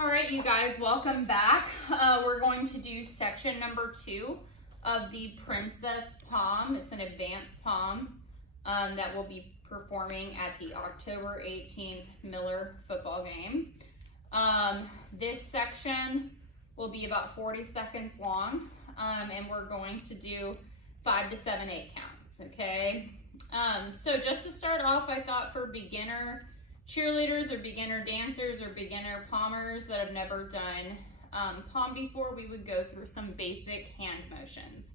All right, you guys, welcome back. We're going to do section number 2 of the Princess Pom. It's an advanced pom that we'll be performing at the October 18th Miller football game. This section will be about 40 seconds long, and we're going to do 5 to 7 8 counts, okay? So just to start off, I thought for beginner cheerleaders or beginner dancers or beginner pommers that have never done pom before, we would go through some basic hand motions.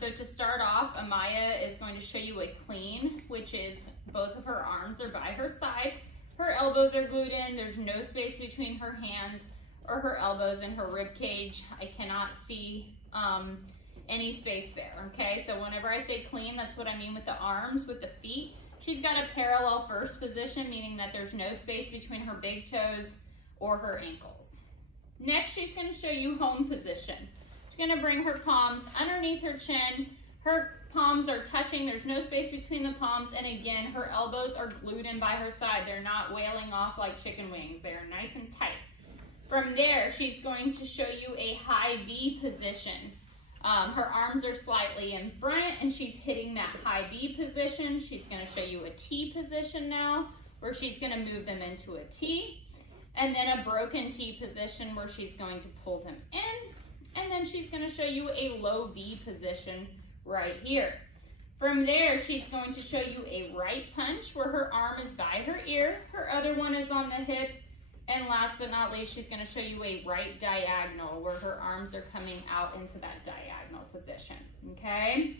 So to start off, Amaya is going to show you a clean, which is both of her arms are by her side. Her elbows are glued in. There's no space between her hands or her elbows and her rib cage. I cannot see any space there, okay? So whenever I say clean, that's what I mean with the arms. With the feet, she's got a parallel first position, meaning that there's no space between her big toes or her ankles. Next, she's going to show you home position. She's going to bring her palms underneath her chin. Her palms are touching. There's no space between the palms. And again, her elbows are glued in by her side. They're not wailing off like chicken wings. They're nice and tight. From there, she's going to show you a high V position. Her arms are slightly in front and she's hitting that high V position. She's going to show you a T position now, where she's going to move them into a T, and then a broken T position where she's going to pull them in, and then she's going to show you a low V position right here. From there, she's going to show you a right punch where her arm is by her ear, her other one is on the hip, and last but not least, she's going to show you a right diagonal where her arms are coming out into that diagonal position, okay?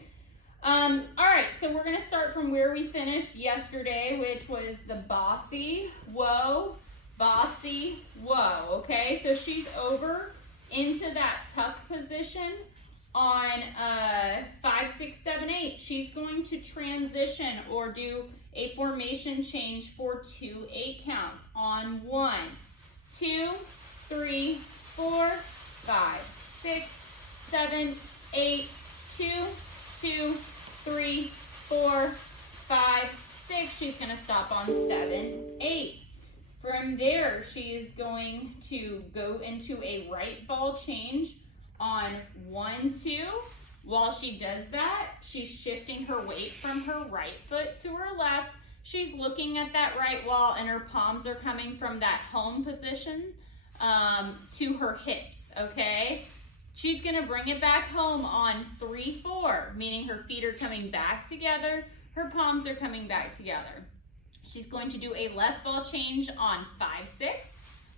All right, so we're going to start from where we finished yesterday, which was the bossy, whoa, okay? So she's over into that tuck position on 5, 6, 7, 8. She's going to transition or do a formation change for 2 8 counts on 1, 2, 3, 4, 5, 6, 7, 8, 2, 2, 3, 4, 5, 6. She's going to stop on 7, 8. From there, she is going to go into a right ball change on 1, 2. While she does that, she's shifting her weight from her right foot to her left. She's looking at that right wall and her palms are coming from that home position to her hips, okay? She's gonna bring it back home on 3, 4, meaning her feet are coming back together, her palms are coming back together. She's going to do a left ball change on 5, 6.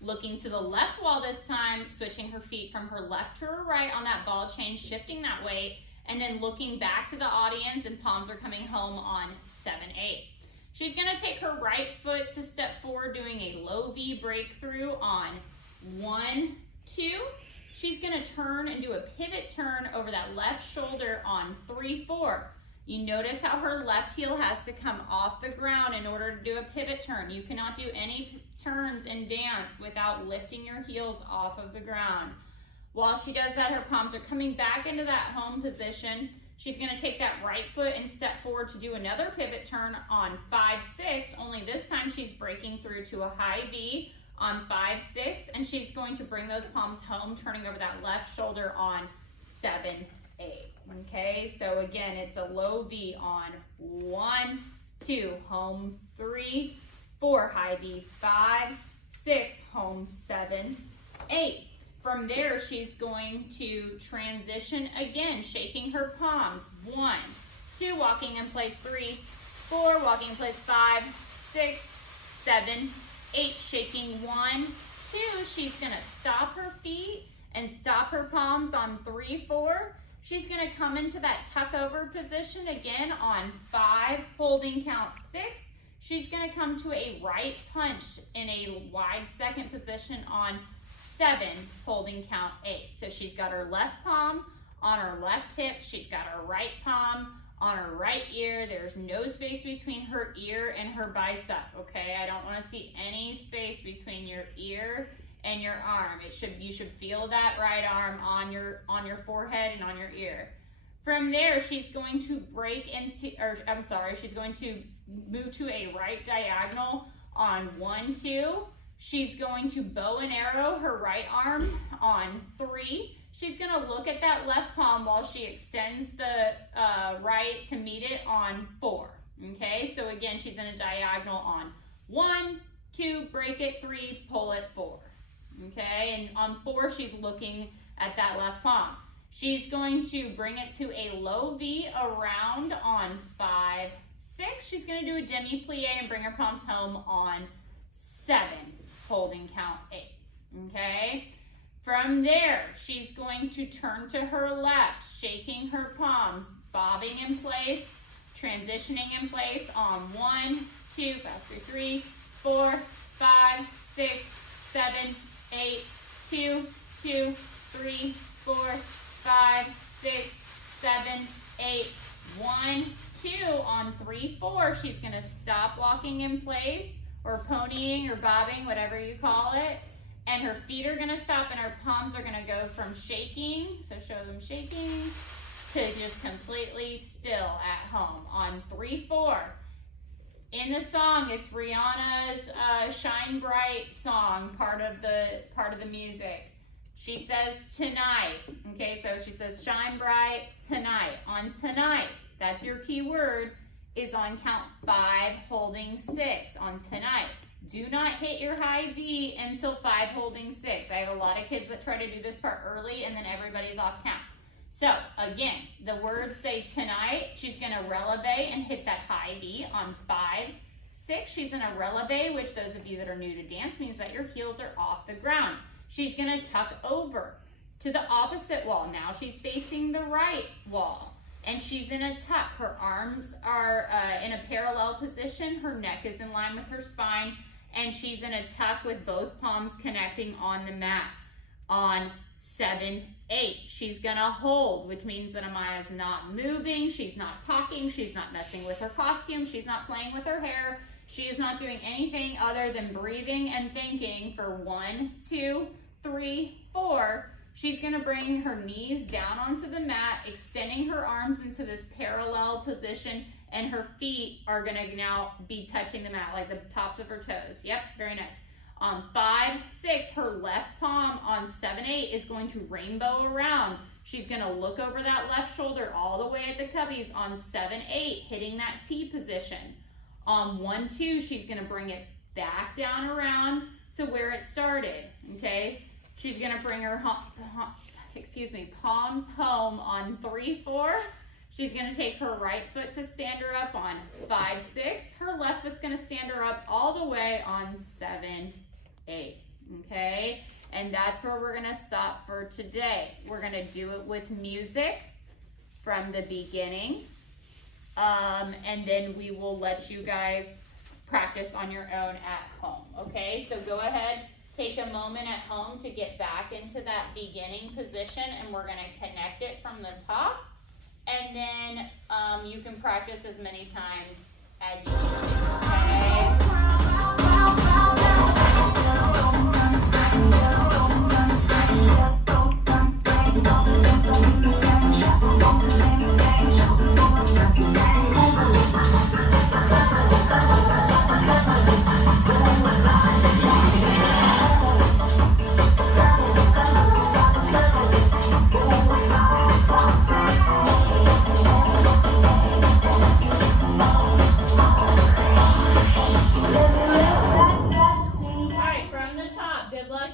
Looking to the left wall this time, switching her feet from her left to her right on that ball change, shifting that weight, and then looking back to the audience and palms are coming home on 7, 8. She's gonna take her right foot to step forward, doing a low V breakthrough on 1, 2. She's gonna turn and do a pivot turn over that left shoulder on 3, 4. You notice how her left heel has to come off the ground in order to do a pivot turn. You cannot do any turns in dance without lifting your heels off of the ground. While she does that, her palms are coming back into that home position. She's gonna take that right foot and step forward to do another pivot turn on 5, 6, only this time she's breaking through to a high V on 5, 6, and she's going to bring those palms home, turning over that left shoulder on 7, 8. Okay, so again, it's a low V on 1, 2, home 3, 4, high V 5, 6, home 7, 8. From there, she's going to transition again, shaking her palms. 1, 2, walking in place 3, 4, walking in place 5, 6, 7, 8, shaking 1, 2. She's gonna stop her feet and stop her palms on 3, 4. She's gonna come into that tuck over position again on 5, holding count 6. She's gonna come to a right punch in a wide second position on 7, holding count 8. So she's got her left palm on her left hip. She's got her right palm on her right ear. There's no space between her ear and her bicep, okay? I don't wanna see any space between your ear and your arm. You should feel that right arm on your forehead and on your ear. From there, she's going to she's going to move to a right diagonal on 1, 2. She's going to bow and arrow her right arm on 3. She's going to look at that left palm while she extends the right to meet it on 4. Okay, so again, she's in a diagonal on 1, 2, break it, 3, pull it, 4. Okay, and on 4, she's looking at that left palm. She's going to bring it to a low V around on 5, 6. She's going to do a demi-plie and bring her palms home on 7, holding count 8. Okay, from there, she's going to turn to her left, shaking her palms, bobbing in place, transitioning in place on 1, 2, faster, 3, 4, 5, 6, 7, 8, 2, 2, 3, 4, 5, 6, 7, 8, 1, 2. On 3, 4, she's going to stop walking in place or ponying or bobbing, whatever you call it. And her feet are going to stop and her palms are going to go from shaking, so show them shaking, to just completely still at home. On 3, 4. In the song, it's Rihanna's Shine Bright song, part of the music. She says tonight, okay, so she says shine bright tonight. On tonight, that's your key word, is on count 5, holding 6 on tonight. Do not hit your high V until 5, holding 6. I have a lot of kids that try to do this part early and then everybody's off count. So again, the words say tonight, she's gonna releve and hit that high V on 5, 6. She's in a releve, which those of you that are new to dance means that your heels are off the ground. She's gonna tuck over to the opposite wall. Now she's facing the right wall and she's in a tuck. Her arms are in a parallel position. Her neck is in line with her spine and she's in a tuck with both palms connecting on the mat. On 7, 8, she's gonna hold, which means that Amaya's not moving, she's not talking, she's not messing with her costume, she's not playing with her hair, she is not doing anything other than breathing and thinking for 1, 2, 3, 4. She's gonna bring her knees down onto the mat, extending her arms into this parallel position, and her feet are gonna now be touching the mat, like the tops of her toes. Yep, very nice. On 5, 6, her left palm on 7, 8 is going to rainbow around. She's gonna look over that left shoulder all the way at the cubbies on 7, 8, hitting that T position. On 1, 2, she's gonna bring it back down around to where it started, okay? She's gonna bring her palms home on 3, 4. She's gonna take her right foot to stand her up on 5, 6. Her left foot's gonna stand her up all the way on 7, 8, okay? And that's where we're gonna stop for today. We're gonna do it with music from the beginning. And then we will let you guys practice on your own at home, okay? So go ahead, take a moment at home to get back into that beginning position, and we're gonna connect it from the top. And then you can practice as many times as you can, okay?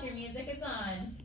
Your music is on.